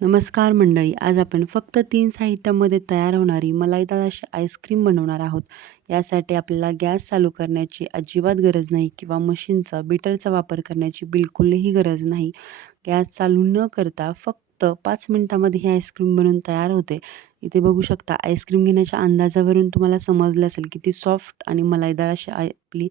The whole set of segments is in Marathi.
नमस्कार मंडळी आज आपण फक्त तीन साहित्यामध्ये तयार होणारी मलाईदार अशी आईस्क्रीम बनवणार आहोत. यासाठी आपल्याला गॅस चालू करण्याची अजिबात गरज नाही किंवा मशीनचा बीटरचा वापर करण्याची बिलकुलही गरज नाही. गॅस चालू न करता फक्त पाच मिनटामध्ये ही आईस्क्रीम बनवून तयार होते. इथे बघू शकता आईस्क्रीम घेण्याच्या अंदाजावरून तुम्हाला समजलं असेल की ती सॉफ्ट आणि मलाईदार अशी आपली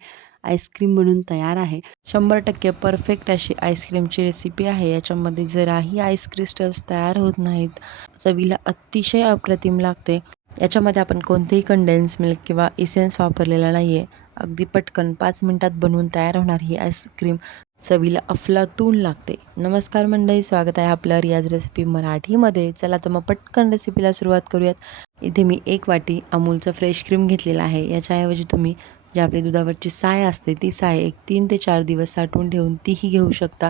आईस्क्रीम बनून तयार आहे. शंभर टक्के परफेक्ट अशी आईस्क्रीमची रेसिपी आहे. याच्यामध्ये जराही आईस क्रिस्टल्स तयार होत नाहीत. चवीला अतिशय अप्रतिम लागते. याच्यामध्ये आपण कोणतेही कंडेन्स मिल्क किंवा इसेन्स वापरलेला नाही आहे अगदी पटकन पाच मिनटात बनवून तयार होणार ही आईस्क्रीम चवीला अफलातून लागते. नमस्कार मंडळी स्वागत आहे आपलं रियाज रेसिपी मराठीमध्ये. चला तर मग पटकन रेसिपीला सुरुवात करूयात. इथे मी एक वाटी अमूलचं फ्रेश क्रीम घेतलेलं आहे. याच्याऐवजी तुम्ही जी आपली दुधावरची साय असते ती साय एक तीन ते चार दिवस साठवून ठेवून तीही घेऊ शकता.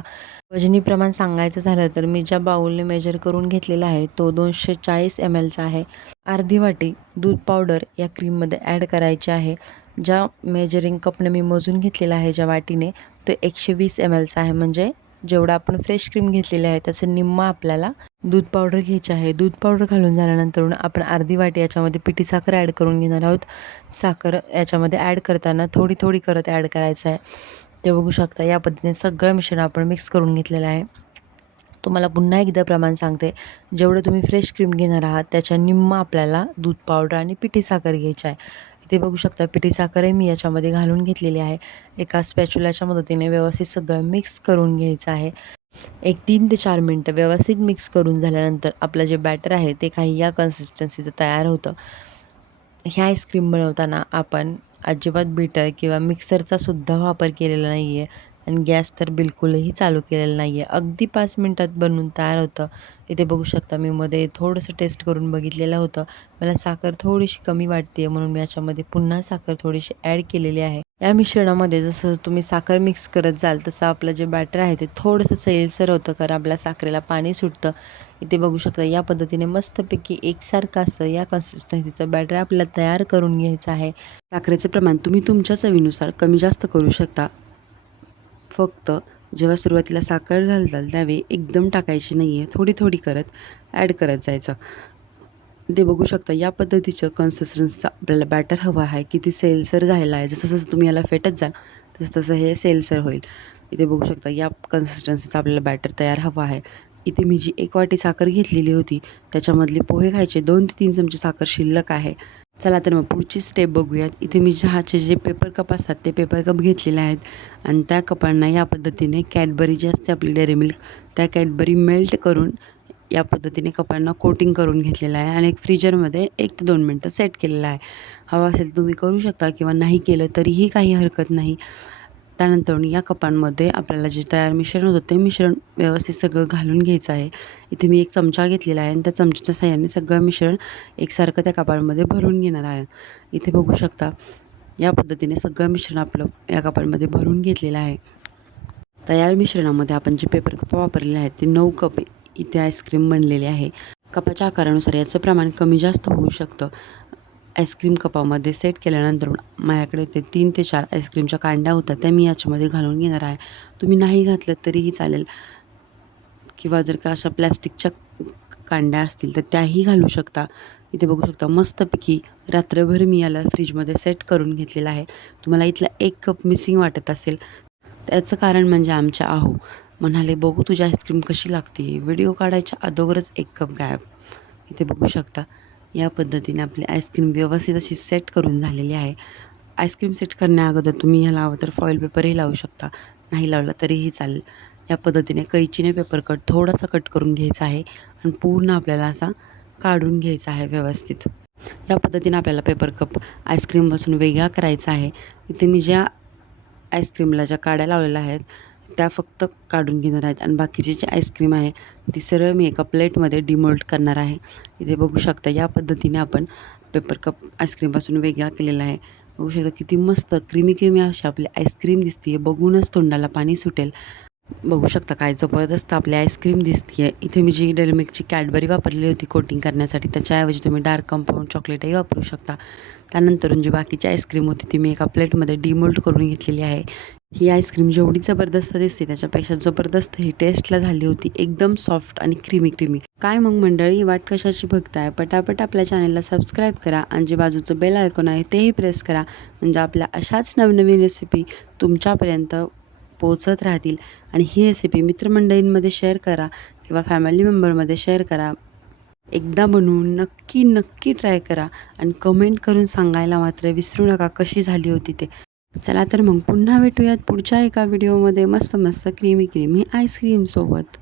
वजनी प्रमाण सांगायचं झालं तर मी ज्या बाऊलने मेजर करून घेतलेला आहे तो दोनशे चाळीस एम एलचा आहे. अर्धी वाटी दूध पावडर या क्रीममध्ये ॲड करायची आहे. ज्या मेजरिंग कपने मी मोजून घेतलेला आहे ज्या वाटीने तो एकशे वीस एम एलचा आहे. म्हणजे जेवढा आपण फ्रेश क्रीम घेतलेली आहे त्याचं निम्मा आपल्याला दूध पावडर घ्यायची आहे. दूध पावडर घालून झाल्यानंतर आपण अर्धी वाटी याच्यामध्ये पिठी साखर ॲड करून घेणार आहोत. साखर याच्यामध्ये ॲड करताना थोडी थोडी करत ॲड करायचं आहे. ते बघू शकता या पद्धतीने सगळं मिश्रण आपण मिक्स करून घेतलेलं आहे. तुम्हाला पुन्हा एकदा प्रमाण सांगते जेवढं तुम्ही फ्रेश क्रीम घेणार आहात त्याच्या निम्म आपल्याला दूध पावडर आणि पिठी साखर घ्यायची आहे. इथे बघू शकता पिठी साखरही मी याच्यामध्ये घालून घेतलेली आहे. एका स्पॅच्युलाच्या मदतीने व्यवस्थित सगळं मिक्स करून घ्यायचं आहे. एक तीन ते चार मिनटं व्यवस्थित मिक्स करून झाल्यानंतर आपलं जे बॅटर आहे ते काही या कन्सिस्टन्सीचं तयार होतं. ह्या आईस्क्रीम बनवताना आपण अजिबात बीटर किंवा मिक्सरचा सुद्धा वापर केलेला नाही आहे आणि गॅस तर बिलकुलही चालू केलेला नाही आहे अगदी पाच मिनटात बनवून तयार होतं. इथे बघू शकता मी मध्ये थोडंसं टेस्ट करून बघितलेलं होतं. मला साखर थोडीशी कमी वाटते आहे म्हणून मी याच्यामध्ये पुन्हा साखर थोडीशी ॲड केलेली आहे. या मिश्रणामध्ये जसं तुम्ही साखर मिक्स करत जाल तसं आपलं जे बॅटर आहे ते थोडंसं सैलसर होतं कारण आपल्या साखरेला पाणी सुटतं. इथे बघू शकता या पद्धतीने मस्तपैकी एकसारखं असं या कन्सिस्टन्सीचं बॅटर आपल्याला तयार करून घ्यायचं आहे. साखरेचं प्रमाण तुम्ही तुमच्या चवीनुसार कमी जास्त करू शकता. फक्त जेव्हा सुरुवातीला साखर घालताल त्यावेळी एकदम टाकायची नाही आहे थोडी थोडी करत ॲड करत जायचं. ते बघू शकता या पद्धतीचं कन्सिस्टन्सीचं आपल्याला बॅटर हवं आहे. किती सेलसर झालेला आहे. जसं जसं तुम्ही याला फेटत जाल तसं तसं हे सेलसर होईल. इथे बघू शकता या कन्सिस्टन्सीचं आपल्याला बॅटर तयार हवं आहे. इथे मी जी एक वाटी साखर घेतलेली होती त्याच्यामधले पोहे खायचे दोन ते तीन चमचे साखर शिल्लक आहे. चला तर मग पुढची स्टेप बघूयात. इथे मी चहाचे जे पेपर कप असतात ते पेपर कप घेतलेले आहेत. आणि त्या कपांना या पद्धतीने कॅडबरी जी असते आपली डेअरी मिल्क त्या कॅडबरी मेल्ट करून या पद्धतीने कपांना कोटिंग करून घेतलेलं आहे. आणि एक फ्रीजरमध्ये एक ते दोन मिनटं सेट केलेलं आहे. हवा असेल तुम्ही करू शकता किंवा नाही केलं तरीही काही हरकत नाही. त्यानंतर या कपांमध्ये आपल्याला जे तयार मिश्रण होतं ते मिश्रण व्यवस्थित सगळं घालून घ्यायचं आहे. इथे मी एक चमचा घेतलेला आहे आणि त्या चमच्याच्या साह्याने सगळं मिश्रण एकसारखं त्या कपांमध्ये भरून घेणार आहे. इथे बघू शकता या पद्धतीने सगळं मिश्रण आपलं या कपांमध्ये भरून घेतलेलं आहे. तयार मिश्रणामध्ये आपण जे पेपर कप वापरलेले आहेत ते नऊ कप इथे आईस्क्रीम बनलेली आहे. कपाच्या आकारानुसार याचं प्रमाण कमी जास्त होऊ शकतं. आईस्क्रीम कपामध्ये सेट केल्यानंतर माझ्याकडे ते तीन ते चार आईस्क्रीमच्या कांड्या होत्या त्या मी याच्यामध्ये घालून घेणार आहे. तुम्ही नाही घातलं तरीही चालेल. किंवा जर का अशा प्लॅस्टिकच्या कांड्या असतील तर त्याही घालू शकता. इथे बघू शकता मस्तपैकी रात्रभर मी याला फ्रीजमध्ये सेट करून घेतलेला आहे. तुम्हाला इथला एक कप मिसिंग वाटत असेल. त्याचं कारण म्हणजे आमच्या आहो म्हणाले बघू तुझी आईस्क्रीम कशी लागते? व्हिडिओ काढायच्या अगोदरच एक कप गायब. इथे बघू शकता. या पद्धतीने आपली आईस्क्रीम व्यवस्थित अशी सेट करून झालेली आहे. आईस्क्रीम सेट करण्याअगोदर तुम्ही ह्याला हवं तर फॉईल पेपरही लावू शकता. नाही लावला तरीही चालेल. या पद्धतीने कैचीने पेपर कट थोडासा कट करून घ्यायचा आहे आणि पूर्ण आपल्याला असा काढून घ्यायचा आहे व्यवस्थित. या पद्धतीने आपल्याला पेपर कप आईस्क्रीमपासून वेगळा करायचा आहे. इथे मी ज्या आईस्क्रीमला ज्या काड्या लावलेल्या आहेत त्या फक्त काढून घेणार आहेत. आणि बाकीची जी आईस्क्रीम आहे ती सरळ मी एका प्लेटमध्ये डिमोल्ट करणार आहे. इथे बघू शकता या पद्धतीने आपण पेपर कप आईस्क्रीमपासून वेगळा केलेला आहे. बघू शकता किती मस्त क्रीमी क्रीमी अशी आपली आईस्क्रीम दिसते बघूनच तोंडाला पाणी सुटेल. बघू शकता काय जबरदस्त आपली आईस्क्रीम दिसते आहे इथे मी जी डेअरमिल्कची कॅडबरी वापरलेली होती कोटिंग करण्यासाठी त्याच्याऐवजी तुम्ही डार्क कंपाऊंड चॉकलेटही वापरू शकता. त्यानंतरून जी बाकीची आईस्क्रीम होती ती मी एका प्लेटमध्ये डिमोल्ट करून घेतलेली आहे. ही आईस्क्रीम जेवढी जबरदस्त दिसते त्याच्यापेक्षा जबरदस्त ही टेस्टला झाली होती. एकदम सॉफ्ट आणि क्रीमी क्रीमी. काय मग मंडळी वाट कशाची बघताय? पटापट आपल्या चॅनलला सबस्क्राईब करा आणि जे बाजूचं बेल आयकॉन आहे तेही प्रेस करा. म्हणजे आपल्या अशाच नवनवीन रेसिपी तुमच्यापर्यंत पोचत राहतील. आणि ही रेसिपी मित्रमंडळींमध्ये शेअर करा किंवा फॅमिली मेंबरमध्ये शेअर करा. एकदा बनवून नक्की नक्की ट्राय करा. आणि कमेंट करून सांगायला मात्र विसरू नका कशी झाली होती ते. चला तर मग पुन्हा भेटूयात पुढच्या एका व्हिडिओमध्ये मस्त मस्त क्रीमी क्रीमी आईस्क्रीमसोबत